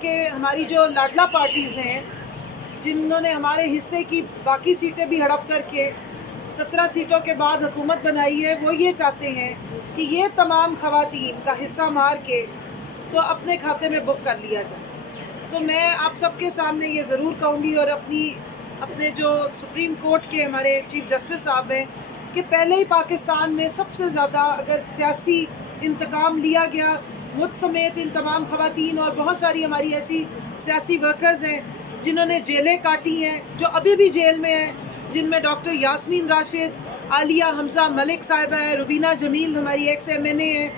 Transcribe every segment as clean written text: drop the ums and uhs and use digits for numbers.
کہ ہماری جو لاڈلا پارٹیز ہیں جنہوں نے ہمارے حصے کی باقی سیٹیں بھی ہڑپ کر کے 17 سیٹوں کے بعد حکومت بنائی ہے، وہ یہ چاہتے ہیں کہ یہ تمام خواتین کا حصہ مار کے تو اپنے کھاتے میں بک کر لیا جائے۔ تو میں آپ سب کے سامنے یہ ضرور کہوں گی، اور اپنے جو سپریم کورٹ کے ہمارے چیف جسٹس صاحب ہیں، کہ پہلے ہی پاکستان میں سب سے زیادہ اگر سیاسی انتقام لیا گیا، مجھ سمیت ان تمام خواتین اور بہت ساری ہماری ایسی سیاسی ورکرز ہیں جنہوں نے جیلیں کاٹی ہیں، جو ابھی بھی جیل میں ہیں، جن میں ڈاکٹر یاسمین راشد، عالیہ حمزہ ملک صاحبہ ہے، روبینہ جمیل ہماری ایکس MNA ہیں،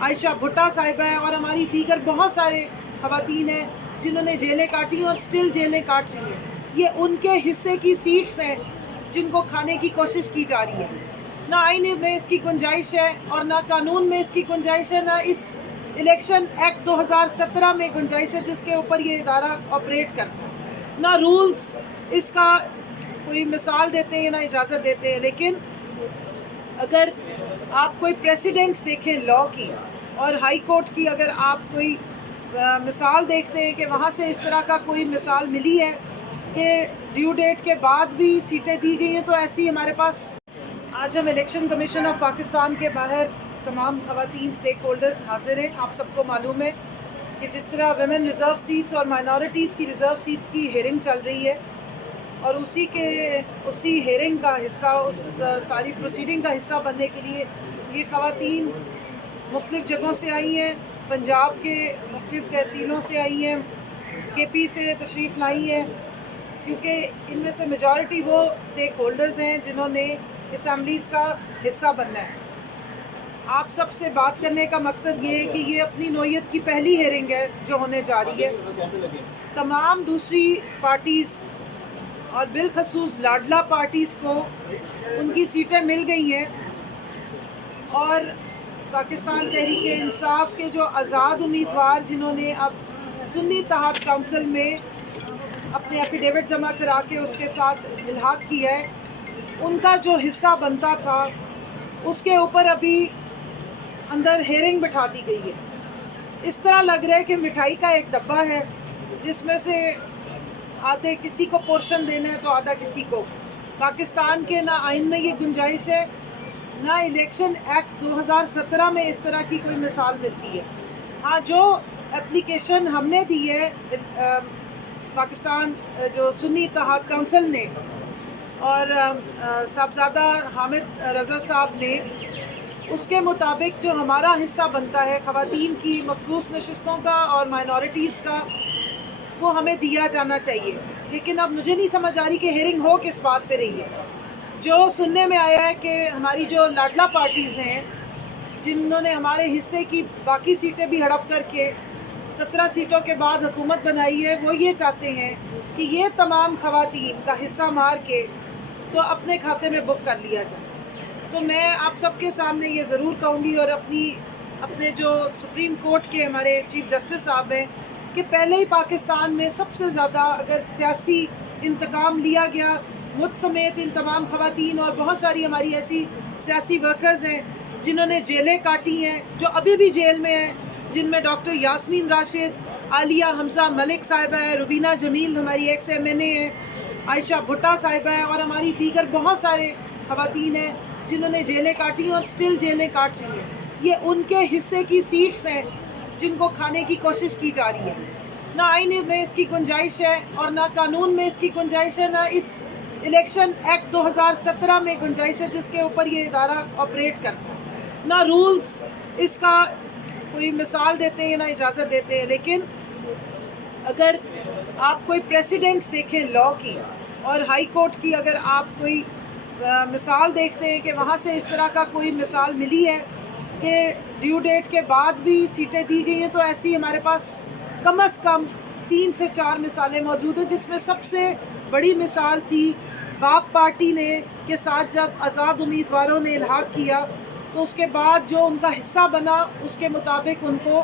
عائشہ بھٹا صاحبہ ہے، اور ہماری دیگر بہت سارے خواتین ہیں جنہوں نے جیلیں کاٹی ہیں اور سٹل جیلیں کاٹ رہی ہیں۔ یہ ان کے حصے کی سیٹس ہیں جن کو کھانے کی کوشش کی جا رہی ہے۔ نہ آئین میں اس کی گنجائش ہے اور نہ قانون میں اس کی گنجائش ہے، نہ اس الیکشن ایکٹ 2017 میں گنجائش ہے جس کے اوپر یہ ادارہ آپریٹ کرتا ہے، نہ رولز اس کا کوئی مثال دیتے ہیں نہ اجازت دیتے ہیں۔ لیکن اگر آپ کوئی پریسیڈنٹس دیکھیں لاء کی اور ہائی کورٹ کی، اگر آپ کوئی مثال دیکھتے ہیں کہ وہاں سے اس طرح کا کوئی مثال ملی ہے کہ ڈیو ڈیٹ کے بعد بھی سیٹیں دی گئی ہیں، تو ایسی ہمارے پاس آج ہم الیکشن کمیشن آف پاکستان کے باہر تمام خواتین اسٹیک ہولڈرز حاضر ہیں۔ آپ سب کو معلوم ہے کہ جس طرح ویمن ریزرو سیٹس اور مائنورٹیز کی ریزرو سیٹس کی ہیئرنگ چل رہی ہے، اور اسی ہیئرنگ کا حصہ، اس ساری پروسیڈنگ کا حصہ بننے کے لیے یہ خواتین مختلف جگہوں سے آئی ہیں، پنجاب کے مختلف تحصیلوں سے آئی ہیں، KP سے تشریف لائی ہیں، کیونکہ ان میں سے میجورٹی وہ اسٹیک ہولڈرز ہیں جنہوں نے اسمبلیز کا حصہ بننا ہے۔ آپ سب سے بات کرنے کا مقصد یہ ہے کہ یہ اپنی نوعیت کی پہلی ہیئرنگ ہے جو ہونے جا رہی ہے۔ تمام دوسری پارٹیز اور بالخصوص لاڈلا پارٹیز کو ان کی سیٹیں مل گئی ہیں، اور پاکستان تحریک انصاف کے جو آزاد امیدوار جنہوں نے اب سنی اتحاد کونسل میں اپنے ایفیڈیوٹ جمع کرا کے اس کے ساتھ الحاق کیا ہے، ان کا جو حصہ بنتا تھا اس کے اوپر ابھی اندر ہیئرنگ بٹھا دی گئی ہے۔ اس طرح لگ رہا ہے کہ مٹھائی کا ایک ڈبہ ہے جس میں سے آدھے کسی کو پورشن دینا ہے تو آدھا کسی کو۔ پاکستان کے نہ آئین میں یہ گنجائش ہے، نہ الیکشن ایکٹ 2017 میں اس طرح کی کوئی مثال ملتی ہے۔ ہاں، جو اپلیکیشن ہم نے دی ہے پاکستان جو سنی اتحاد کونسل نے اور صاحبزادہ حامد رضا صاحب نے، اس کے مطابق جو ہمارا حصہ بنتا ہے خواتین کی مخصوص نشستوں کا اور مائنورٹیز کا، وہ ہمیں دیا جانا چاہیے۔ لیکن اب مجھے نہیں سمجھ آ رہی کہ ہیئرنگ ہو کس بات پہ رہی ہے۔ جو سننے میں آیا ہے کہ ہماری جو لاڈلا پارٹیز ہیں جنہوں نے ہمارے حصے کی باقی سیٹیں بھی ہڑپ کر کے 17 سیٹوں کے بعد حکومت بنائی ہے، وہ یہ چاہتے ہیں کہ یہ تمام خواتین کا حصہ مار کے تو اپنے کھاتے میں بک کر لیا جائے۔ تو میں آپ سب کے سامنے یہ ضرور کہوں گی، اور اپنے جو سپریم کورٹ کے ہمارے چیف جسٹس صاحب ہیں، کہ پہلے ہی پاکستان میں سب سے زیادہ اگر سیاسی انتقام لیا گیا، مجھ سمیت ان تمام خواتین اور بہت ساری ہماری ایسی سیاسی ورکرز ہیں جنہوں نے جیلیں کاٹی ہیں، جو ابھی بھی جیل میں ہیں، جن میں ڈاکٹر یاسمین راشد، عالیہ حمزہ ملک صاحبہ ہے، روبینہ جمیل ہماری ایکس MNA ہیں، عائشہ بھٹا صاحبہ ہے، اور ہماری دیگر بہت سارے خواتین ہیں جنہوں نے جیلیں کاٹی ہیں اور سٹل جیلیں کاٹ رہی ہیں۔ یہ ان کے حصے کی سیٹس ہیں جن کو کھانے کی کوشش کی جا رہی ہے۔ نہ آئین میں اس کی گنجائش ہے اور نہ قانون میں اس کی گنجائش ہے، نہ اس الیکشن ایکٹ 2017 میں گنجائش ہے جس کے اوپر یہ ادارہ آپریٹ کرتا ہے، نہ رولز اس کا کوئی مثال دیتے ہیں نہ اجازت دیتے ہیں۔ لیکن اگر آپ کوئی پریسیڈنٹس دیکھیں لاء کی اور ہائی کورٹ کی، اگر آپ کوئی مثال دیکھتے ہیں کہ وہاں سے اس طرح کا کوئی مثال ملی ہے کہ ڈیو ڈیٹ کے بعد بھی سیٹیں دی گئی ہیں، تو ایسی ہمارے پاس کم از کم 3 سے 4 مثالیں موجود ہیں، جس میں سب سے بڑی مثال تھی باپ پارٹی نے کے ساتھ جب آزاد امیدواروں نے الحاق کیا، تو اس کے بعد جو ان کا حصہ بنا اس کے مطابق ان کو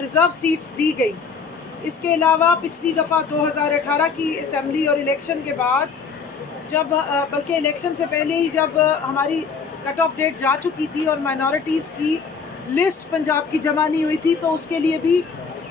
ریزرو سیٹس دی گئی۔ اس کے علاوہ پچھلی دفعہ 2018 کی اسمبلی اور الیکشن کے بعد بلکہ الیکشن سے پہلے ہی جب ہماری کٹ آف ڈیٹ جا چکی تھی اور مائنورٹیز کی لسٹ پنجاب کی جمع نہیں ہوئی تھی، تو اس کے لیے بھی